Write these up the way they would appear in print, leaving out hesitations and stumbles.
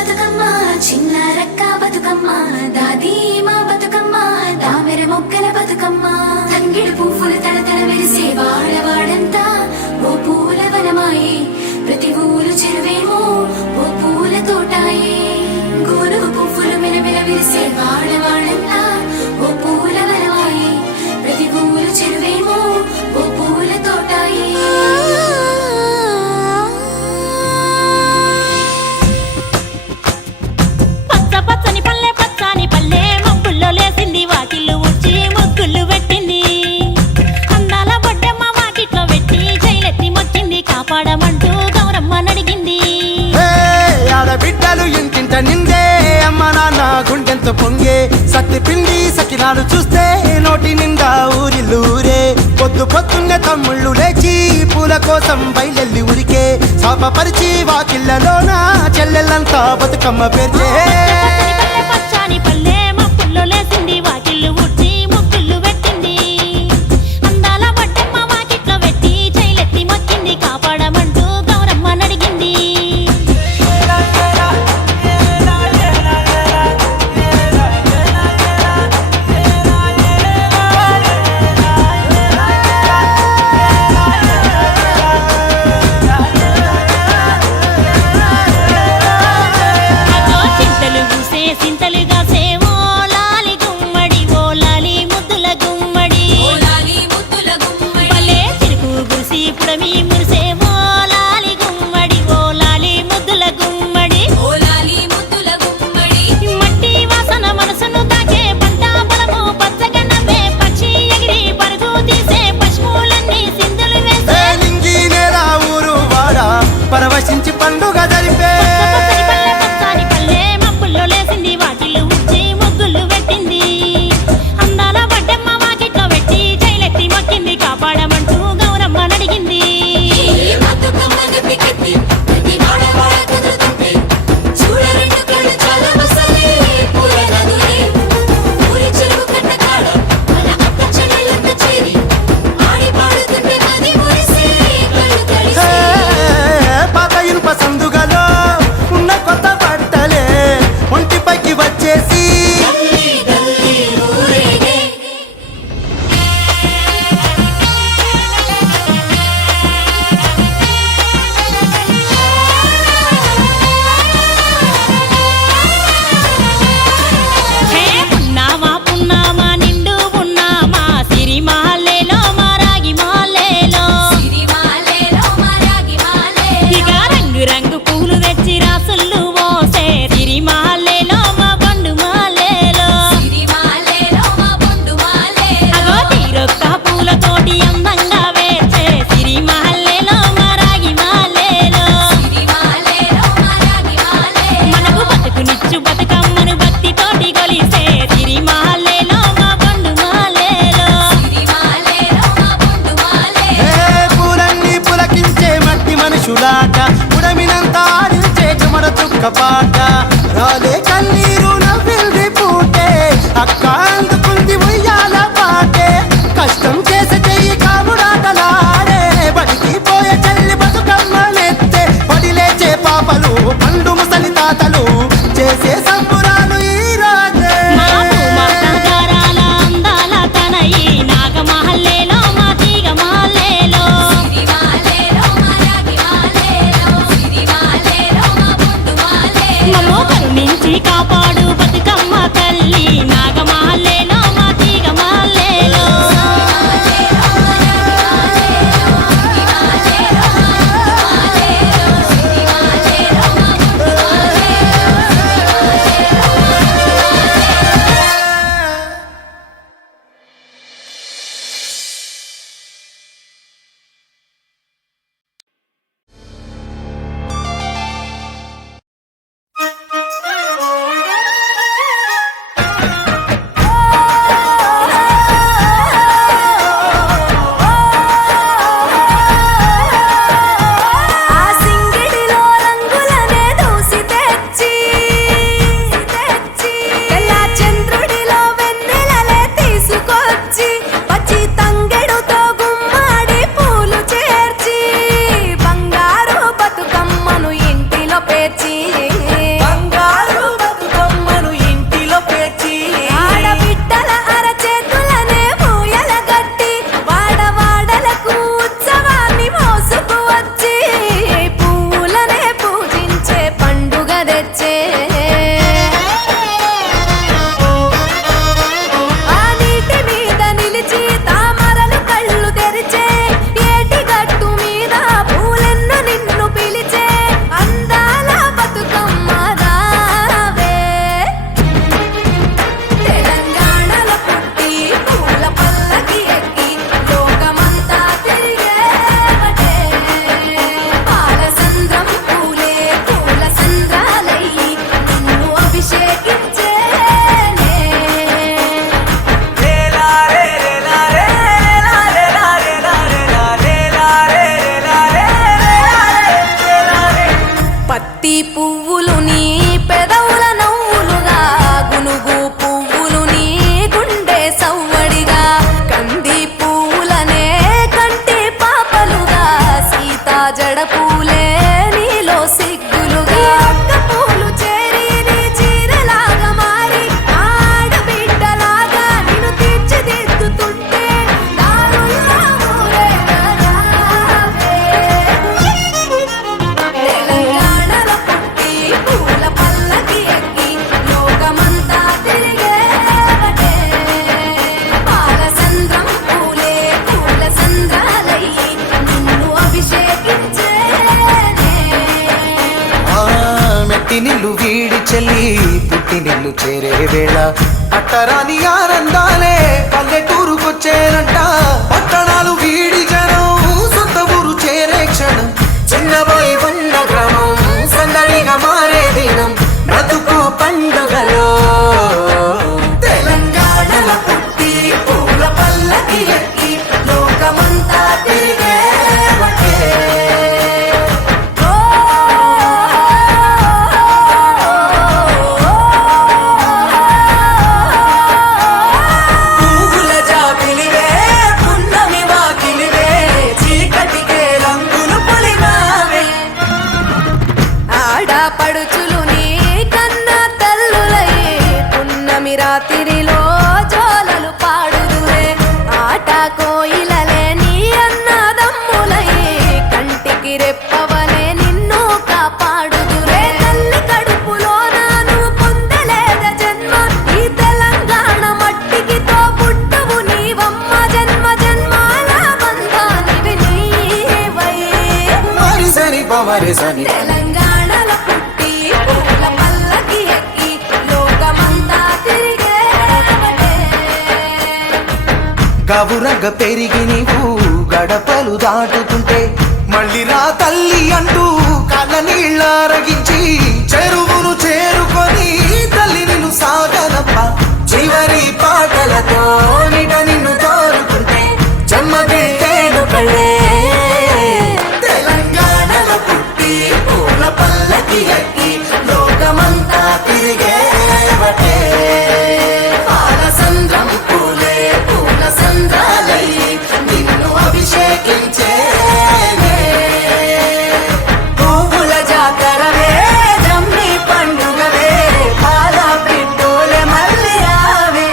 బతుకమ్మ చిన్న రక్క బతుకమ్మ దాది మా బతుకమ్మ దామెర మొక్కల బతుకమ్మ తంగిడు పువ్వులు తడతడ మెరిసే వాడవాడంతా ఓ పూల వనమాయే ప్రతి ఊరు చెరువేమో ఓ పూల తోటాయే గోరు పువ్వులు మెలమెల విరిసే వాడవాడంతా ఓ పూల వనమాయే ప్రతి ఊరు చెరువేమో ఓ పూల తోటాయే పచ్చని పల్లె పచ్చని పల్లె మబ్బుల్లో లేసింది వాకిళ్ళు ఊడ్చి ముగ్గులు పెట్టింది అందాల బొడ్డమ్మ వాకిట్లో పెట్టి జైలెత్తి మొక్కింది కాపాడమంటూ గౌరమ్మ నడిగింది ఆడబిడ్డలు ఇంటింట నిందే అమ్మ నాన్న గుండెంతో పొంగే సత్తి పిండి సకినాలు చూస్తే నోటి నిండా ఊరిల్లూరే పొద్దు పొద్దున్నే తమ్ముళ్ళు లేచి పూల కోసం బయలెల్లి ఉరికే శాపపరిచి వాకిళ్ళలోన చెల్లెళ్ళంతా బతుకమ్మ పేర్చే పచ్చని పల్లె మబ్బుల్లో లేసింది వాకిళ్ళు ఊడ్చి ముగ్గులు పెట్టింది అందాల బొడ్డమ్మ వాకిట్లో పెట్టి జైలెత్తి మొక్కింది కాపాడమంటూ గౌరమ్మ నడిగింది పరవశించి పండుగ జరిపే పచ్చని పల్లె మబ్బుల్లో లేసింది వాకిళ్ళు ఊడ్చి ముగ్గులు పెట్టింది అందాల బొడ్డమ్మ వాకిట్లో పెట్టి జైలెత్తి మొక్కింది కాపాడమంటూ గౌరమ్మ నడిగింది సందుగలో ఉన్న కొత్త బట్టలే ఒంటిపైకి వచ్చేసి పున్నామా నిండు పున్నామా సిరిమాలేలో మారాగి మాలేలో ఇక రంగు రంగు పూలు తెచ్చి రాసుళ్ళు మోసే సిరిమాలేలో మా బండు మాలేలో అగో తీరొక్క పూలతోటి అందంగా వేచే సిరిమాలేలో మారాగి మాలేలో మనకు బతుకునిచ్చు బతుకమ్మను భక్తితోటి కొలిసే సిరిమాలేలో మా బండు మాలేలో పూలన్నీ పులకించే మట్టి మనుషులాట ఉడమినంతా ఆడించే చెమడ చుక్క పాట రాలే కన్నీరు నవ్వింది పూటే అక్క అందుకుంది ఉయ్యాల పాటే కష్టం చేసే చెయ్యి కాముడాటలాడే బడికి పోయే చెల్లి బతుకమ్మ నెత్తే పడి లేచే పాపలు పండు ముసలి తాతలు చేసే సంబురాలు ఈ రాజే నగారాల అందాల తనయి నాగమహల్లేలో మా తీగ మాలేలో మమ్మో కరుణించి కాపాడు బతుకమ్మ తల్లి నాగమహల్లేలో మా తీగ మాలేలో పువ్వులు నీ పెదవుల నవ్వులుగా గునుగు పువ్వులు నీ గుండె సవ్వడిగా కంది పువ్వులనే కంటి పాపలుగా సీతా జడ పూలే నీలో సిగ్గులుగా ఒక్క పూలు చేరి నీ చీరలాగా మారి ఆడబిడ్డలాగా నిన్ను తీర్చిదిద్దుతుంటే దారుల్లా ఊరేగారావే. తెలంగాణలో పుట్టి పూల పల్లకి ఎక్కి లోకమంతా తిరిగేవటే. పాలసంద్రం పూలే పూల సంద్రాలయ్యి నిన్ను అభిషేకించేనే. ఆ మెట్టి నిల్లు వీడి చెల్లి పుట్టి నిల్లు చేరే వేళ అట్టరాని ఆనందాలే పల్లెటూరుకొచ్చేనంట. పట్టణాలు వీడి జనం సొంత ఊరు చేరే క్షణం చిన్నబోయి ఉన్న గ్రామం సందడిగా మారే దినం బ్రతుకు పండుగలో. తెలంగాణలో పుట్టి పూల పల్లకి ఎక్కి లోకమంతా తిరిగేవటే. పువ్వుల జాబిలివే పున్నమి వాకిలివే చీకటికే రంగులు పొలిమావే. ఆడపడుచులు నీ కన్న తల్లులై పున్నమి రాత్రిలో జోలలు పాడుదురే. ఆట కోయిలలే నీ అన్నదమ్ములై కంటికి రెప్పవలే నిన్ను కాపాడుదురే. తల్లి కడుపులో నాను పొందలేద జన్మ ఈ తెలంగాణ మట్టికి తో పుట్టవు నీవమ్మ. జన్మ జన్మాల బంధానివి నీవై. మరిసని పమరిసని తెలంగాణలో పుట్టి పూల పల్లకి ఎక్కి లోకమంతా తిరిగేవటే. గవురగ పెరిగి నీవు గడపలు దాటుతుంటే మళ్ళీ రా తల్లి అంటూ కళ్ళ నీళ్ళారగించి చెరువును చేరుకొని తల్లి నిన్ను సాగనప్ప. చివరి పాటలతో నిట నిన్ను తోరుకుంటే జన్మదిట్టేను కళ్ళే. తెలంగాణలో పుట్టి పూల పల్లకి ఎక్కి లోకమంతా తిరిగేవటే. పాలసంద్రం పూలే పూల సంద్రాలయ్యి నిన్ను అభిషేకించేనే. పువ్వుల జాతరవే జమ్మి పండుగవే పాల పిట్టోలే మళ్ళీ రావే.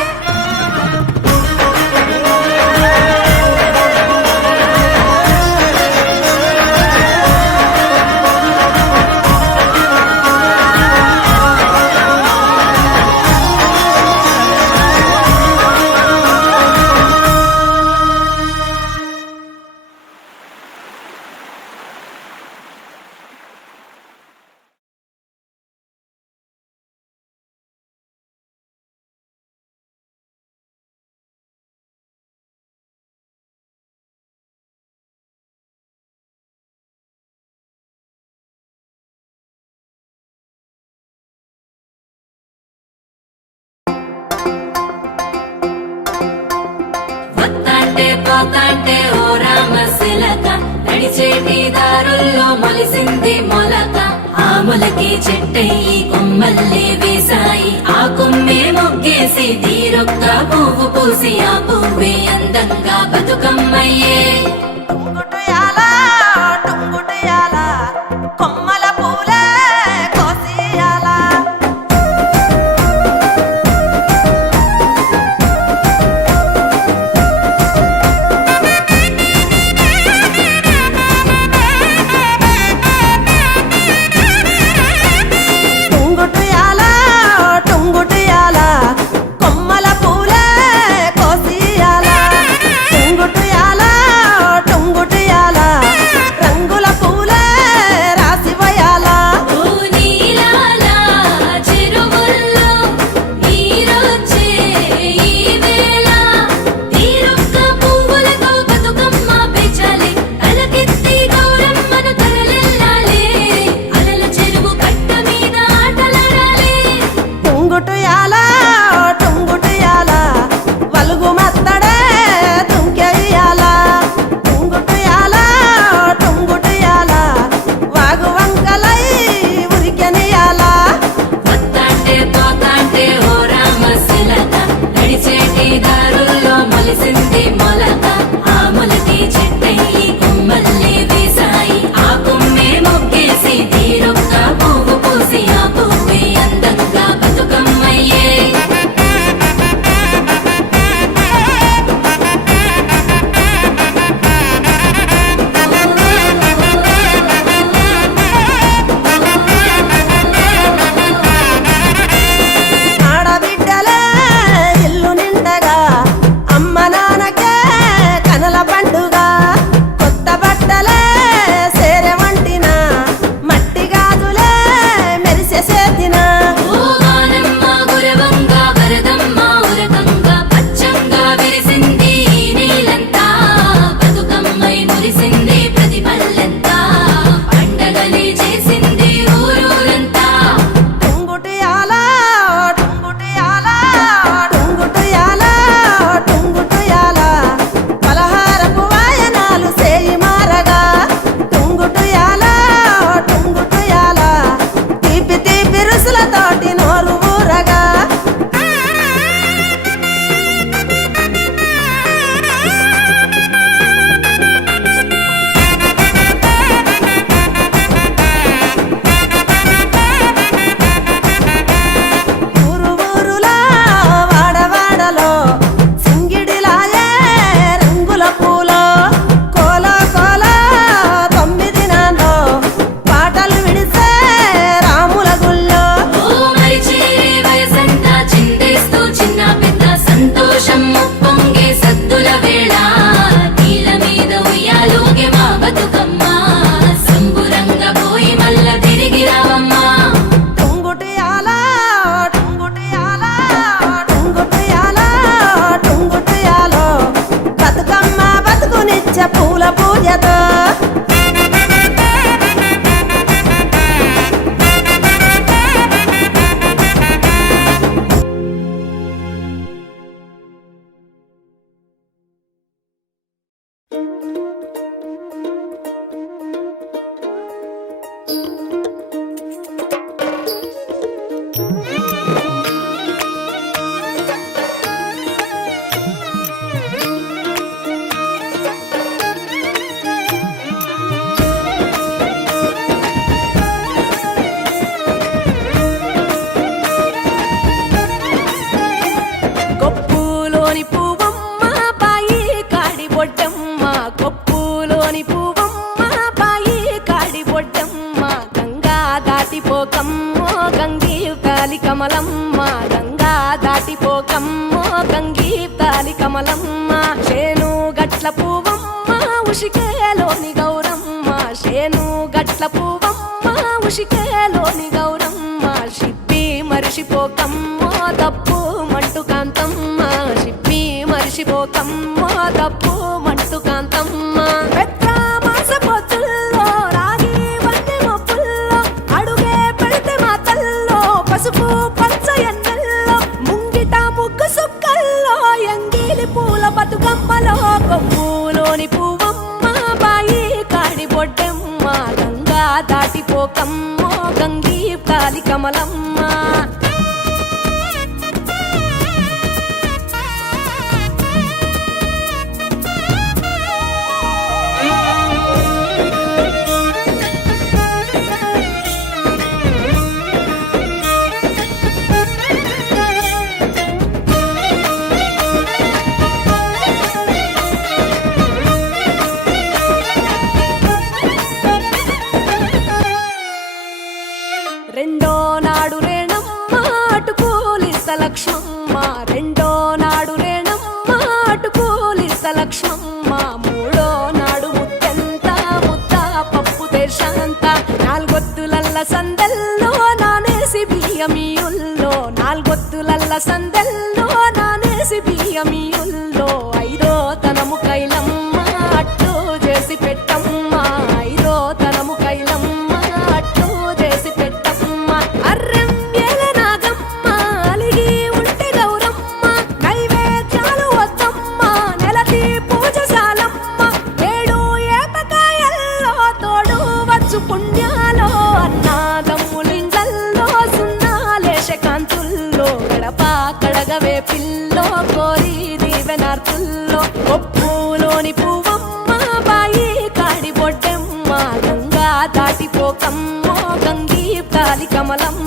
వత్తాంటే పోతాంటే ఓ రామశిలక నడిచేటి దారుల్లో మొలిసింది మొలక. ఆ మొలకే చెట్టయి కొమ్మల్లే వేసాయి ఆ కొమ్మే మొగ్గేసి తీరొక్క పువ్వు పూసి ఆ పువ్వే అందంగా బతుకమ్మయ్యే. టుంగుటుయాల టుంగుటుయాల కొమ్మల పూలే కోసియాల. టుంగుటుయాల టుంగుటుయాల కొమ్మల పూలే కోసియాల. టుంగుటుయాల టుంగుటుయాల దాటిపోకమ్మో గంగీ తాలి కమలమ్మ గంగా దాటిపోకమ్మో గంగీ తాలి కమలమ్మ శేను గట్ల పువ్వమ్మ ఉషికేలోని గౌరమ్మ శేను గట్ల పువ్వమ్మ ఉషికేలోని గౌరమ్మ షిప్పి మరిషిపోకమ్మో తప్పు మంటు కాంతమ్మ షిప్పి మరిషిపోకమ్మో తప్పు మంటు కాంతమ్మ పసుపు పచ్చ ఎన్నెల్లో ముంగిట ముగ్గు సుక్కల్లో ఎంగిలి పూల బతుకమ్మలో కొమ్ములోని పువ్వమ్మ బాయి కాడి బొడ్డెమ్మ గంగా దాటిపోకమ్మో గంగీ తాలి కమలమ్మ రెండో నాడు రేణమ్మ అటుకూలిస్త లక్ష్మమ్మ రెండో నాడు రేణమ్మ అటుకూలిస్త లక్ష్మమ్మ మూడో నాడు ముత్తెంత ముద్ద పప్పు దేశాంత నాలుగొత్తులల్ల సందెల్లో నానేసి బియ్యమియుల్లో నాలుగొత్తులల్ల సందెల్లో నానేసి బియ్యమియుల్లో ఐదో తనము కైలమ్మ అట్టు చేసి పెట్టమ్మ ఐదో తనము కైలమ్మ అట్టు చేసి పెట్టమ్మ అర్రం ఏల నాగమ్మ అలిగి ఉంటే గౌరమ్మ నైవేద్యాలు వద్దమ్మ నెలతి పూజశాలమ్మ ఏడు ఏపకాయల్లో తోడు వచ్చు పుణ్యాలో అన్నాదమ్ములింగల్లో సున్నాలేశ కాంతుల్లో గడప కడగవే పిల్లో కోరి దీవెనార్తుల్లో ఒప్పులోని పువ్వమ్మ బాయి కాడి బొడ్డెమ్మ గంగా దాటిపోకమ్మో గంగీ తాలి కమలమ్మ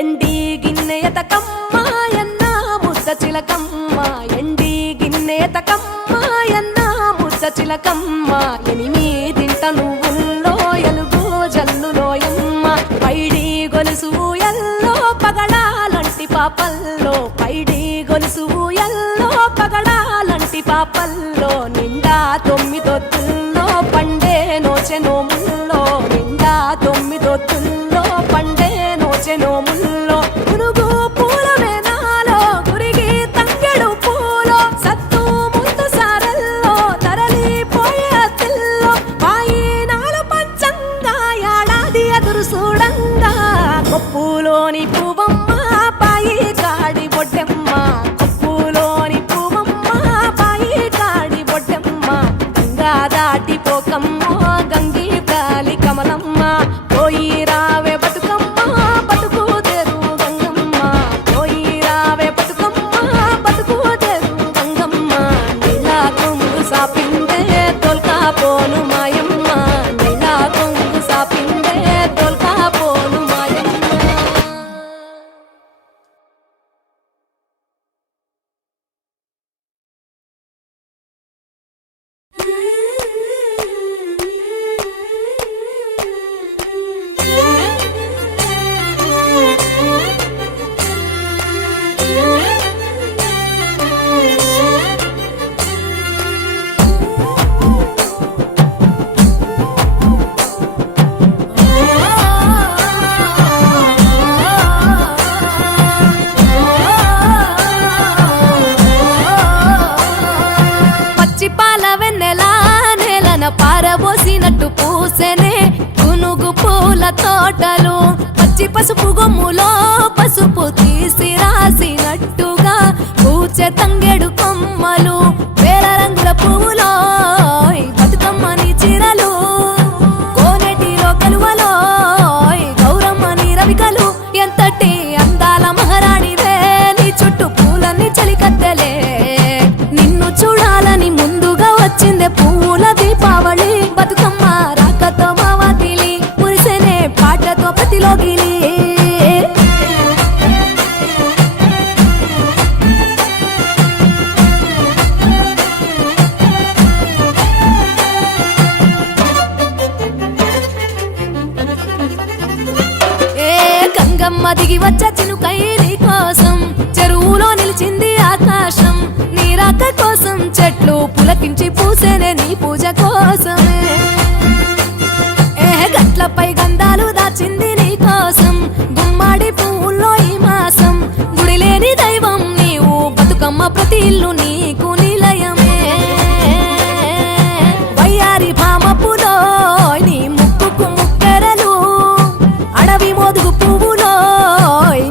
ఎండి గిన్నెయతకమ్మ ఎన్న ముద్ద చిలకమ్మ ఎండి గిన్నెయతకమ్మ ఎన్న ముద్ద చిలకమ్మ ఎనిమిదింట నువ్వుల్లో ఎలుగు జల్లులోయమ్మ పైడి గొలుసు ఎల్లో పగడాలంటి పాపల్లో పైడి గొలుసు ఎల్లో పగడాలంటి పాపల్లో నిండా తొమ్మిదొత్తుల్లో పండే నోచె నోముల్లో నిండా తొమ్మిదొత్తుల్లో పండే నోచె నోముల్లో పునుగు పూల మేనాలో గురిగి తంగెడు పూలో సత్తు ముందు సారల్లో తరలిపోయే అత్తిల్లో పాయి నాలు పంచంగా ఏడాది ఎదురు చూడంగా కొప్పులోని పువ్వమ్మ పాయి కాడి బొడ్డెమ్మ కొప్పులోని పువ్వమ్మ పాయి కాడి బొడ్డెమ్మ గంగా దాటిపోకమ్మో గంగీ తాలి కమలమ్మ పోయి రావే బతుకమ్మ బతుకు తెరు గంగమ్మ పోయి రావే బతుకమ్మ బతుకు తెరు గంగమ్మ నీలా కొంగు సాపిందే తోల్కా పోను మాయమ్మ నీలా కొంగు సాపిందే తోల్కా పోను మాయమ్మ పచ్చి పాల వెన్నెలా నేలన పారబోసినట్టు పూసెనే గునుగు పూల తోటలు పచ్చి పసుపు గొమ్ములో పసుపు తీసి రాసినట్టుగా పూచె తంగెడు కొమ్మలు వేల రంగుల పువ్వులో బతుకమ్మని చీరలు కోనేటిలో కలువలో గౌరమ్మని రవికలు ఎంతటి అందాల మహారాణిదే నీ చుట్టూ పూలన్నీ చలికత్తెలే నిన్ను చూడాలని ముందుగా వచ్చిందే పువ్వుల దీపావళి బతుకమ్మ బతుకమ్మ దిగి వచ్చే చినుకై నీ కోసం చెరువులో నిలిచింది ఆకాశం నీ రాక కోసం చెట్లు పులకించి పూసేనే నీ పూజ కోసమే గట్లపై గంధాలు దాచింది నీ కోసం గుమ్మాడి పువ్వుల్లో ఈ మాసం గుడి లేని దైవం నీవు బతుకమ్మ ప్రతి ఇల్లు నీకు నిలయమే వయ్యారి భామపులో నీ ముక్కుకు ముక్కెరలు అడవి మోదుగు పువ్వులో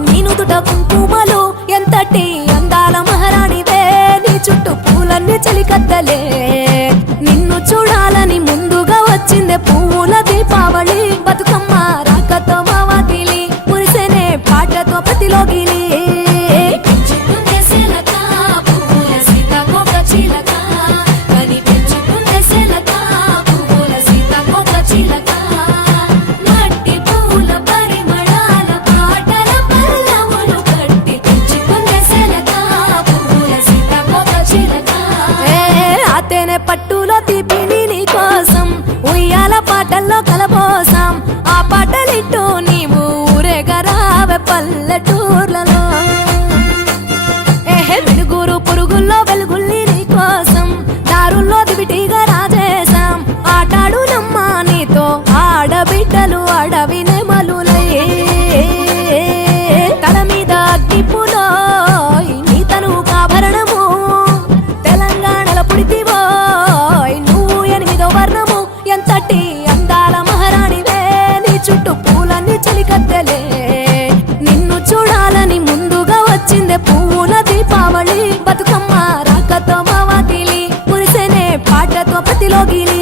నీ నుదుట కుంకుమలు ఎంతటి అందాల మహారాణివే నీ చుట్టూ పూలన్నీ చలికత్తలే నిన్ను చూడాలని ముందుగా వచ్చిందే పువ్వుల దీపావళి బతుకమ్మ రాకతో మా వాకిలి మురిసేనే పాటతో ప్రతిలోగిలి పెంచుకుందే శిలక, పువ్వుల సీతాకోక చిలక. కనిపించుకుందే శిలక, పువ్వుల సీతాకోక చిలక. మట్టి పువ్వుల పరిమళాల పాటల పల్లవులు కట్టి పెంచుకుందే శిలక, పువ్వుల సీతాకోక చిలక. ఆతేనే పట్టులో తీపిని నీ కోసం ఉయ్యాల పాటల్లో కలబోసాం ఆ పాటలిట్టు నీవు ఊరేగరావే పల్లెటూర్లలో వెలుగురు పురుగుల్లో వెలుగుల్ని నీ కోసం దారుల్లో దివిటిగా రాజేశాం ఆటాడు నమ్మ నీతో ఆడబిడ్డలు అడవి నెమలులై తల మీద అగ్గిపులో నీ తను కాభరణము తెలంగాణల పుడితివో నువ్వు 8వ వర్ణము ఎంతటి అందాల మహారాణివే నీ చుట్టూ పూలన్నీ చలికత్తెలే నిన్ను చూడాలని ముందుగా వచ్చిందే పువ్వుల దీపావళి బతుకమ్మ రాకతో మా వాకిలి మురిసేనే పాటతో ప్రతిలోగిలి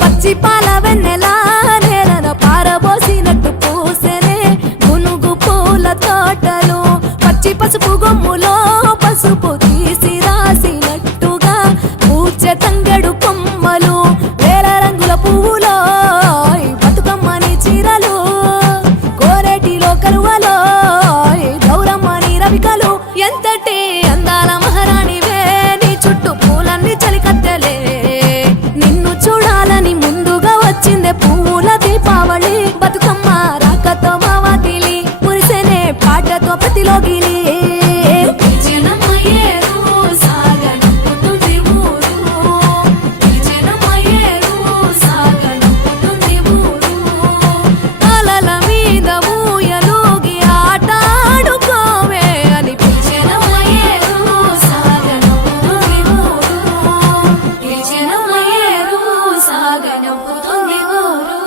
పచ్చి పాల వెన్నెలా నేలన పారబోసినట్టు పూసేనే గునుగు పూల తోటలు పచ్చి పసుపు గొమ్ములో పసుపు తీసి రాసినట్టుగా పూచె తంగెడు కొమ్మలు వేల రంగుల పువ్వులో బతుకమ్మని చీరలు కోరేటిలో కలువలో గౌరమ్మని రవికలు ఎంతటి అందాల మహారాణివే నీ చుట్టూ పూలన్నీ చలికత్తెలే నిన్ను చూడాలని ముందుగా వచ్చిందే పువ్వుల దీపావళి బతుకమ్మ రాకతో మా వాకిలి మురిసేనే పాటతో ప్రతిలోగిలి జనమ ఏరు సాగనంపుతుంది ఊరు. జనమ ఏరు సాగనంపుతుంది ఊరు. అలల మీద ఊయలూగి ఆటాడుకోవే అని జనమ ఏరు సాగనంపుతుంది ఊరు. జనమ ఏరు సాగనంపుతుంది ఊరు.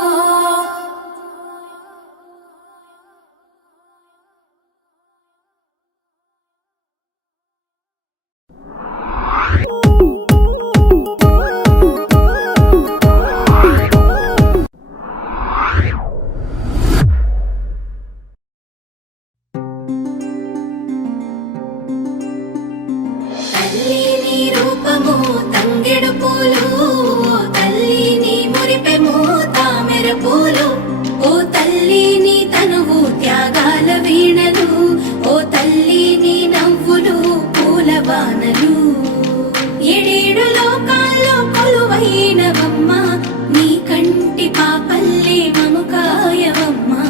తల్లి నీ రూపము తంగెడు పూలు, తల్లి నీ మురిపెము తామెర పూలు. ఓ తల్లి నీ తనువు త్యాగాల వీణలు, ఓ తల్లి నీ నవ్వులు పూల బాణలు. ఏడేడు లోకాల్లో కొలువైనవమ్మ, నీ కంటి పాపల్లే మము కాయవమ్మా.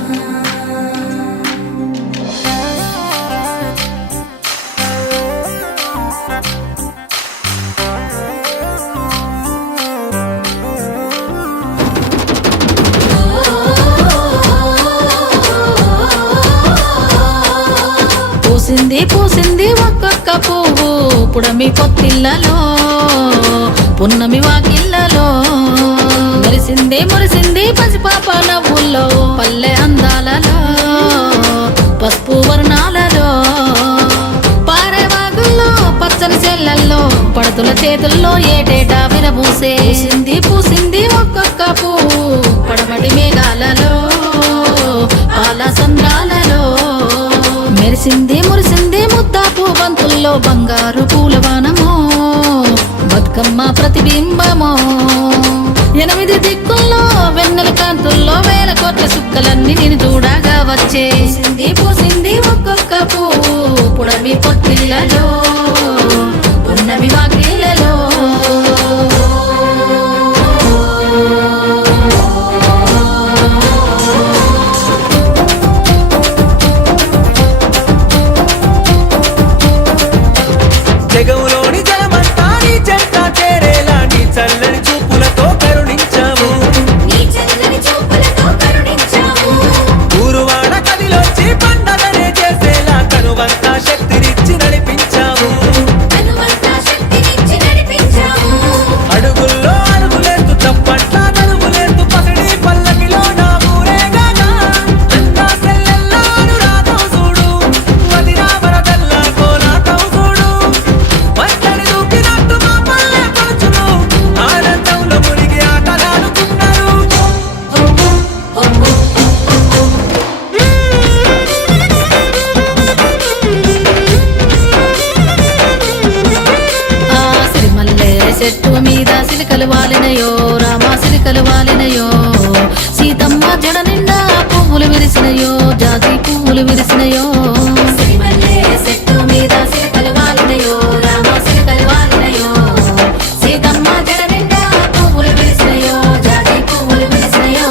పూసింది పూసింది ఒక్కొక్క పువ్వు పుడమి పొత్తిళ్ళలో పున్నమి వాకిళ్ళలో మురిసింది మురిసింది పసిపాప నవ్వుల్లో పల్లె అందాలలో పసుపు వర్ణాలలో పారేవాగుల్లో పచ్చని చెల్లల్లో పడతుల చేతుల్లో ఏటేటా విరబూసే పూసింది పూసింది ఒక్కొక్క పువ్వు పడమటి మేఘాలలో పాల సంద్రాలలో మెరిసింది మురిసింది ముద్దాపు బంతుల్లో బంగారు పూలవానమో బతుకమ్మ ప్రతిబింబమో 8 దిక్కుల్లో వెన్నెల కాంతుల్లో వేల కోట్ల సుక్కలన్నీ నేను చూడగా వచ్చే పూసింది పూసింది ఒక్కొక్క పువ్వు పుడమి పొత్తిళ్ళలో పున్నమి వాకిళ్ళలో సిలకలు వాలినయో సీతమ్మ జడ నిండా పువ్వులు విరిసినయో జాజి పువ్వులు విరిసినయో సిరిమల్లె చెట్టు మీద సిలకలు వాలినయో రామ సిలకలు వాలినయో సీతమ్మ జడ నిండా పువ్వులు విరిసినయో జాజి పువ్వులు విరిసినయో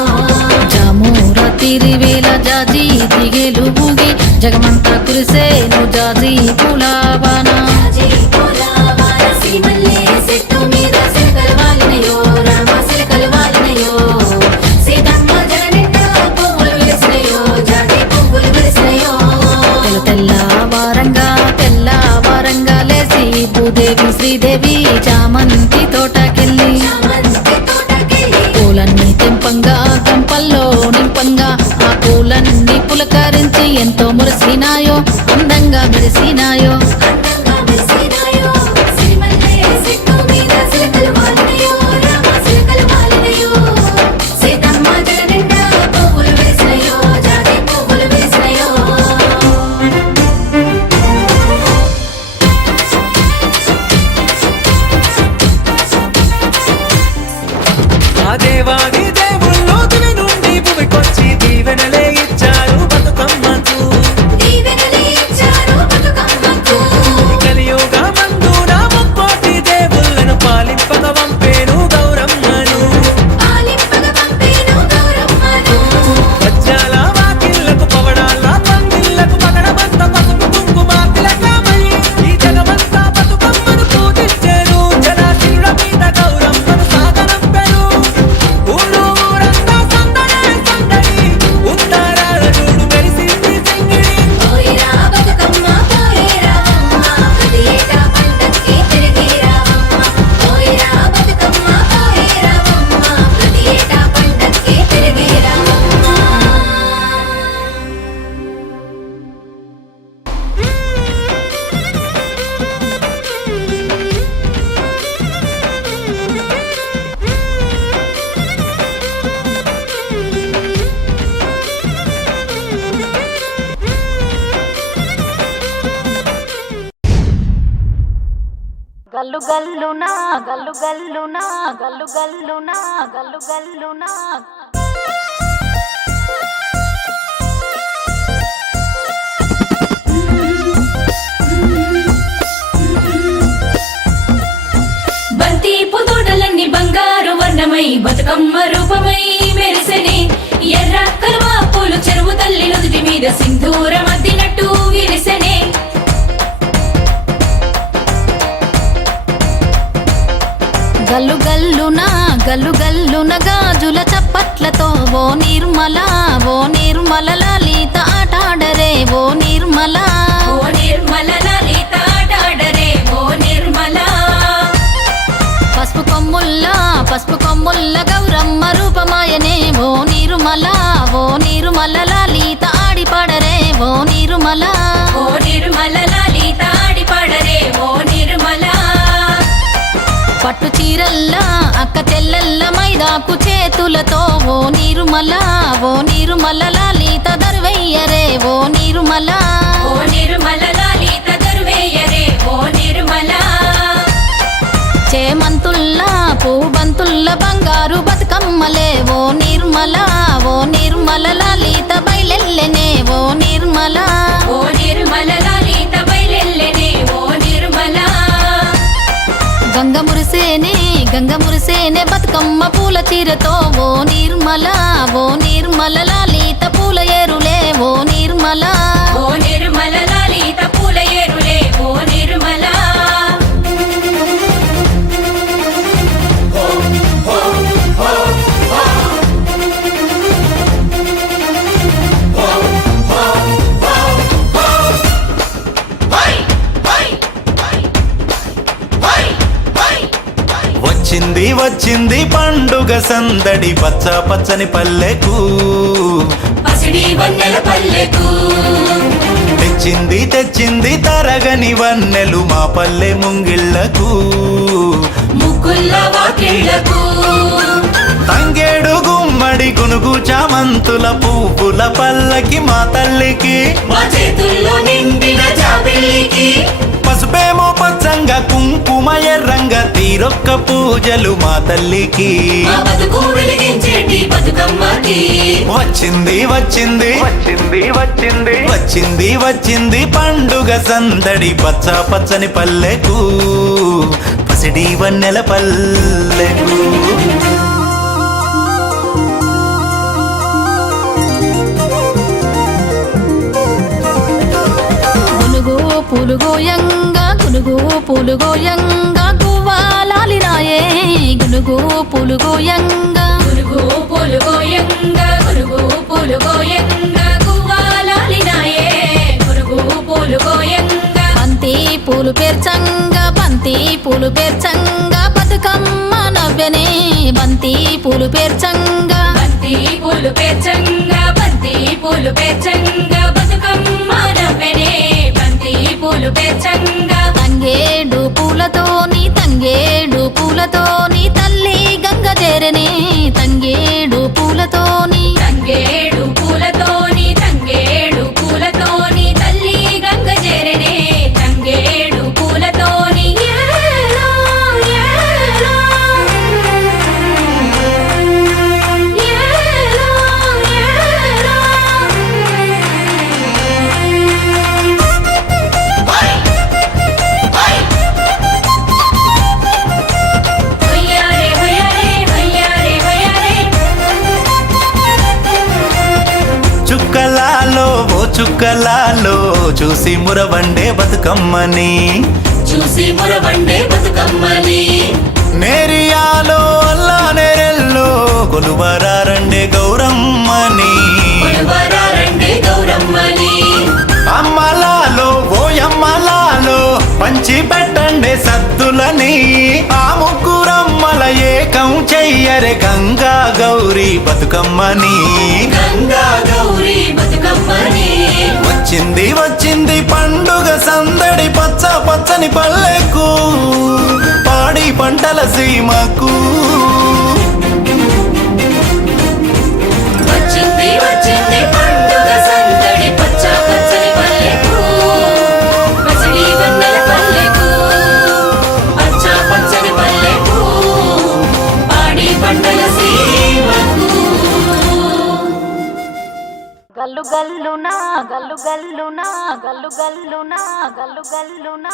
జామూర తిరివేల జాజి దిగేలు బూగి జగమంతా కురిసేను జాజి పూలవాన జాజి పూల వాన సిరిమల్లె చెట్టు మీద సిలకలు వాలినయో రామ సిలకలు వాలినయో సీతమ్మ జడ నిండా పువ్వులు విరిసినయో జాజి పువ్వులు విరిసినయో తెల్ల వారంగా లేసి భూదేవి శ్రీదేవి చామంతి తోటకెళ్ళి చామంతి తోటకెళ్ళి పూలన్నీ తెంపంగా గంపల్లో నింపంగా ఆ పూలన్నీ పులకరించి ఎంతో మురిసినాయో అందంగా మెరిసినాయో అందంగా మెరిసినాయో సిరిమల్లె చెట్టు మీద సిలకలు వాలినయో రామ సిలకలు వాలినయో సీతమ్మ జడ నిండా పువ్వులు విరిసినయో జాజి పువ్వులు విరిసినయో ఆ దేవాది దేవుళ్ళు దివి నుండి భూమికొచ్చి దీవెనలే ఇచ్చారు బతుకమ్మకు దీవెనలే ఇచ్చారు బతుకమ్మకు కలియుగ మందున ముక్కోటి దేవుళ్ళను పాలింపక వంపేను గౌరమ్మను పాలింపగ పంపేను గౌరమ్మను వజ్రాల వాకిళ్లకు పవడాల పందిళ్లకు పగడమంత పసుపు కుంకుమ తిలకమై ఈ జగమంతా బతుకమ్మను పూజించెను జనాశిల మీద గౌరమ్మను సాగనంపెను ఊరంతా సందడే సందడి ఉత్తరాల చూడు మెరిసింది సింగిడి పోయిరా బతుకమ్మ పోయిరా అమ్మ ప్రతి ఏటా పండక్కి తిరిగి రావమ్మ పోయిరా బతుకమ్మ పోయిరా అమ్మ ప్రతి ఏటా పండక్కి తిరిగి రావమ్మ గల్లు గల్లునా గల్లు గల్లునా గల్లు గల్లునా గల్లు గల్లునా బంతి పుతోటలన్నీ బంగారు వర్ణమై బతుకమ్మ రూపమై మెరిసెనే ఎర్ర కలువ పూలు చెరువు తల్లి నుదుటి మీద సింధూరం అద్దినట్టు విరిసెనే గల్లు గల్లున గాజుల చప్పట్లతో ఓ నిర్మల లలిత ఆటాడరే ఓ నిర్మల ఓ నిర్మల లలిత ఆటాడరే ఓ నిర్మల పసుపు కొమ్ముల్ల గౌరమ్మ రూపమాయనే ఓ నిర్మల లలిత ఆడిపాడరే ఓ నిర్మల ఓ నిర్మల లలిత ఆడిపాడరే ఓ నిర్మల పట్టు చీరల్లా అక్క చెల్లెల్ల మైదాకు చేతులతో ఓ నిర్మల లలిత దర్వయ్యరే ఓ నిర్మల ఓ నిర్మల లలిత దర్వేయరే ఓ నిర్మల చేమంతుల్లా పూబంతుల్ల బంగారు బతుకమ్మలే ఓ నిర్మల లలిత బయలెల్లెనే ఓ నిర్మల ఓ నిర్మల లలిత బయలెల్లెనే ఓ నిర్మల గంగ మురిసేనే బతుకమ్మ పూల చీరతో ఓ నిర్మల లలిత పూల ఏరులే ఓ నిర్మల ఓ నిర్మల లలిత పూల ఏరులే ఓ నిర్మల వచ్చింది పండుగ సందడి పచ్చ పచ్చని పల్లెకు పసిడి వన్నెల పల్లెకు తెచ్చింది తరగని వన్నెలు మా పల్లె ముంగిళ్లకు ముగ్గుల్ల వాకిళ్లకు తంగేడు గుమ్మడి గునుగు చామంతుల పువ్వుల పల్లకి మా తల్లికి మా చేతుల్లో నిండిన జాబిల్లికి పసుపేమో పచ్చంగా కుంకుమ ఎర్రంగా తీరొక్క పూజలు మా తల్లికి మా బతుకు వెలిగే వచ్చింది వచ్చింది వచ్చింది వచ్చింది వచ్చింది వచ్చింది పండుగ సందడి పచ్చ పచ్చని పల్లెకు పసిడి వన్నెల పల్లెకు గునుగు పూలు గోయంగా గునుగు పూలు గోయంగా గువ్వాలాలినాయే గునుగు పూలు గోయంగా గురుగు పూలు గోయంగా గురుగు పూలు గోయంగా గువ్వాలాలినాయే గురుగు పూలు గోయంగా బంతి పూలు పేర్చంగా బంతి పూలు పేర్చంగా బతుకమ్మ నవ్వెనే బంతి పూలు పేర్చంగా బంతి పూలు పేర్చంగా బంతి పూలు పేర్చంగా బతుకమ్మ నవ్వెనే బంతి పూలు పేర్చంగా తంగేడు పూలతోని తల్లి గంగ చేరనే తంగేడు పూలతోని తంగేడు పూలతోని తంగేడు పూలతోని తల్లి గంగ చేరనే తంగేడు పూలతోని ఏలో, ఏలో. ఏలో, ఏలో. హొయ్యారే, హొయ్యారే, హొయ్యారే, హొయ్యారే. చుక్కలాలో ఓ చుక్కలాలో చూసి మురవండే బతుకమ్మని చూసి మురవండే బతుకమ్మని నేరియాలో అల్లా నేరెల్లో కొలువరారండే గౌరమ్మని కొలువరారండే గౌరమ్మని అమ్మలాలో ఓయమ్మలాలో పంచి పెట్టండే సద్దులని ఆ ముగ్గురమ్మల ఏకం చెయ్యరే గంగా గౌరీ బతుకమ్మని గంగా గౌరీ బతుకమ్మని వచ్చింది వచ్చింది పండుగ సందడి పచ్చ పచ్చని పల్లెకు పాడి పంటల సీమకు వచ్చింది వచ్చింది పండుగ సందడి పచ్చ పచ్చని పల్లెకు పసిడి వన్నెల పల్లెకు పచ్చ పచ్చని పల్లెకు పాడి పంటల సీమకు గల్లు గల్లునా గల్లు గల్లునా గల్లు గల్లునా గల్లు గల్లునా